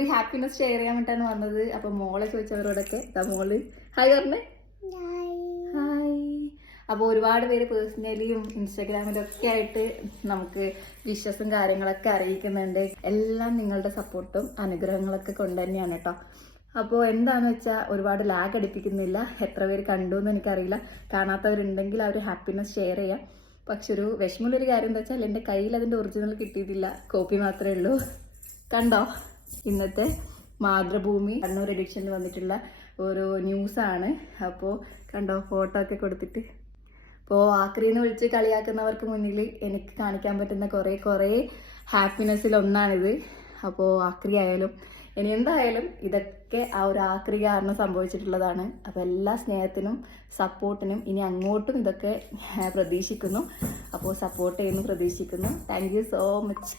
ഒരു happiness share ചെയ്യാൻ വേണ്ടിയിട്ടാണ് വന്നത്. അപ്പോൾ മോളെ ചോദിച്ചവരോടൊക്കെ മോള് ഹായ് പറഞ്ഞേ. ഹായ്. അപ്പോൾ ഒരുപാട് പേര് പേഴ്സണലിയും ഇൻസ്റ്റാഗ്രാമിലും ഒക്കെ ആയിട്ട് നമുക്ക് വിഷസും കാര്യങ്ങളൊക്കെ അറിയിക്കുന്നുണ്ട്. എല്ലാം നിങ്ങളുടെ സപ്പോർട്ടും അനുഗ്രഹങ്ങളൊക്കെ കൊണ്ട് തന്നെയാണ് കേട്ടോ. അപ്പോൾ എന്താണെന്ന് വെച്ചാൽ ഒരുപാട് ലാഗ് അടിപ്പിക്കുന്നില്ല. എത്ര പേര് കണ്ടു എന്ന് എനിക്കറിയില്ല. കാണാത്തവരുണ്ടെങ്കിൽ ആ ഒരു ഹാപ്പിനെസ് ഷെയർ ചെയ്യാം. പക്ഷെ ഒരു വിഷമമുള്ളൊരു കാര്യം എന്താ വെച്ചാൽ എൻ്റെ കയ്യിൽ അതിൻ്റെ ഒറിജിനൽ കിട്ടിയിട്ടില്ല, കോപ്പി മാത്രമേ ഉള്ളൂ. കണ്ടോ, ഇന്നത്തെ മാതൃഭൂമി കണ്ണൂർ എഡിഷനിൽ വന്നിട്ടുള്ള ഒരു ന്യൂസാണ്. അപ്പോൾ കണ്ടോ, ഫോട്ടോ ഒക്കെ കൊടുത്തിട്ട്. അപ്പോൾ ആക്രീനെ വിളിച്ച് കളിയാക്കുന്നവർക്ക് മുന്നിൽ എനിക്ക് കാണിക്കാൻ പറ്റുന്ന കുറേ ഹാപ്പിനെസ്സിലൊന്നാണിത്. അപ്പോൾ ആക്രി ആയാലും ഇനി എന്തായാലും ഇതൊക്കെ ആ ഒരു ആക്രി കാരണം സംഭവിച്ചിട്ടുള്ളതാണ്. അപ്പോൾ എല്ലാ സ്നേഹത്തിനും സപ്പോർട്ടിനും ഇനി അങ്ങോട്ടും ഇതൊക്കെ പ്രതീക്ഷിക്കുന്നു. അപ്പോൾ സപ്പോർട്ട് ചെയ്യുന്നു, പ്രതീക്ഷിക്കുന്നു. Thank you so much.